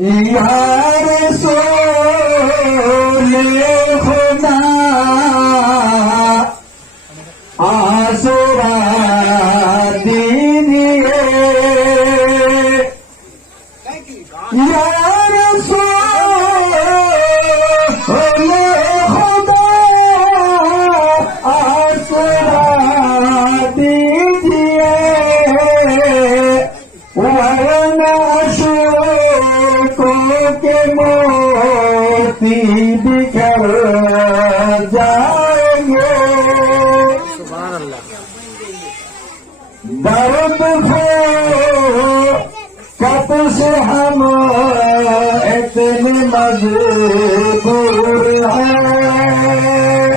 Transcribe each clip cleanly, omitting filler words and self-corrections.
यार सोले खुदा आसरा दीजिए यार सोले खुदा आसरा दीजिए वरना के मोती बिखर जाएंगे दर्द हो कब से हम इतने मजबूर हैं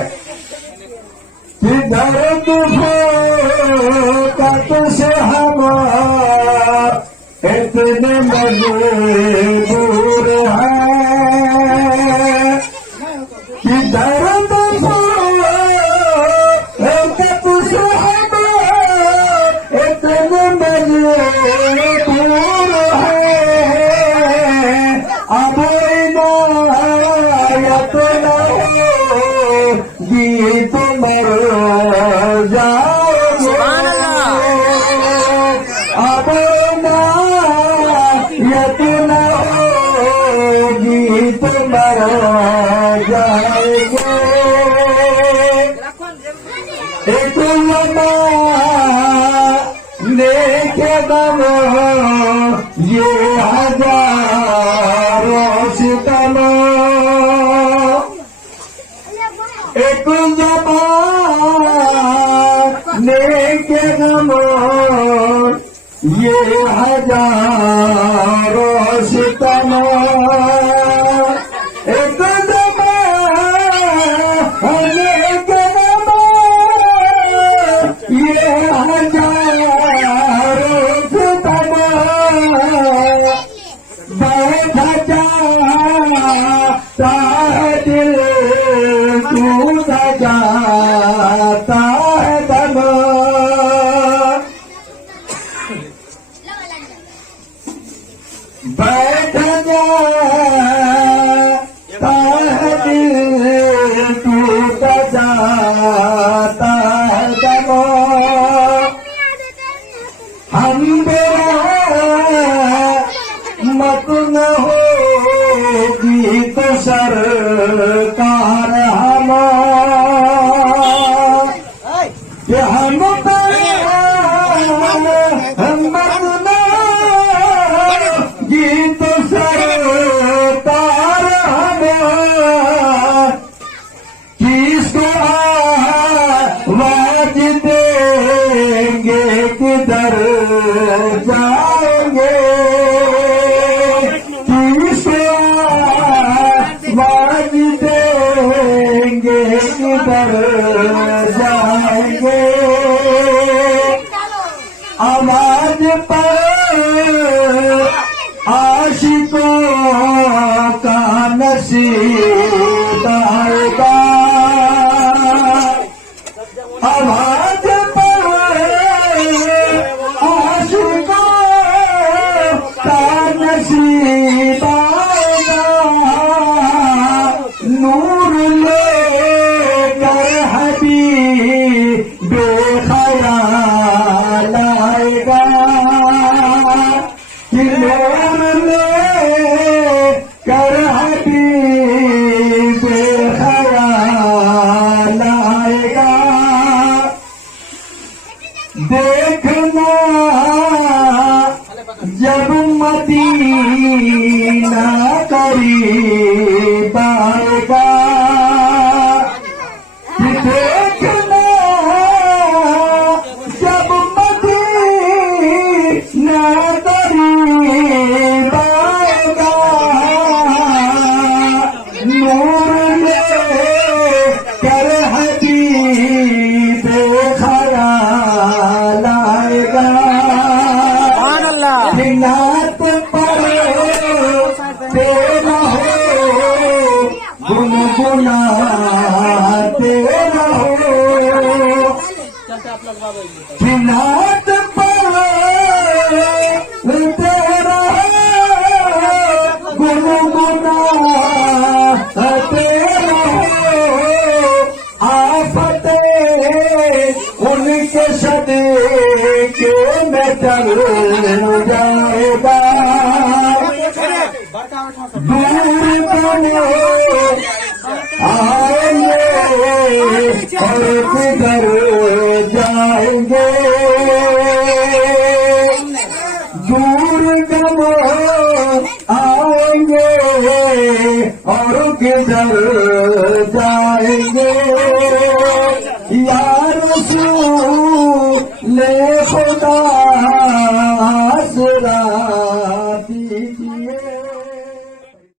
कि दर्द हो कब से हम इतने मजबूर हैं कि दर्द हो कब से हम इतने मजबूर हैं अब इनायत न गीत मर जाएंगे अब गीत मर जाएंगे एक लम्हा लेके दम ये हजारों सितम एक लम्हा लेके दम ये हजारों सितम एक दफा अनेक दफा ये हजारों सितम बैठा जाता है दिल टूटा जाता है दम बैठ जाता है दिल टूटा जाता है दम हम मत न होगी तो सरकार हम गीत सरकार किसको आवाज देंगे किधर जाएंगे किसको आवाज देंगे किधर जाएंगे आवाज पर आशिकों का नसीब आएगा आवाज पर आशिकों का नसीब आएगा नूर लेकर हबीब बेखयाल आएगा नूर लेकर हबीब बेखयाल आएगा देखना जब मदीना करीब आएगा देखना जब मदीना करीब आएगा नूर लेकर हबीब बेखयाल आएगा नात पर तेरा हो गुनगुनाते रहो नात पर तेरा के सदके में चल जाएगा दूर बने आएंगे और किधर जाएंगे दूर गमो आएंगे और किधर जाएंगे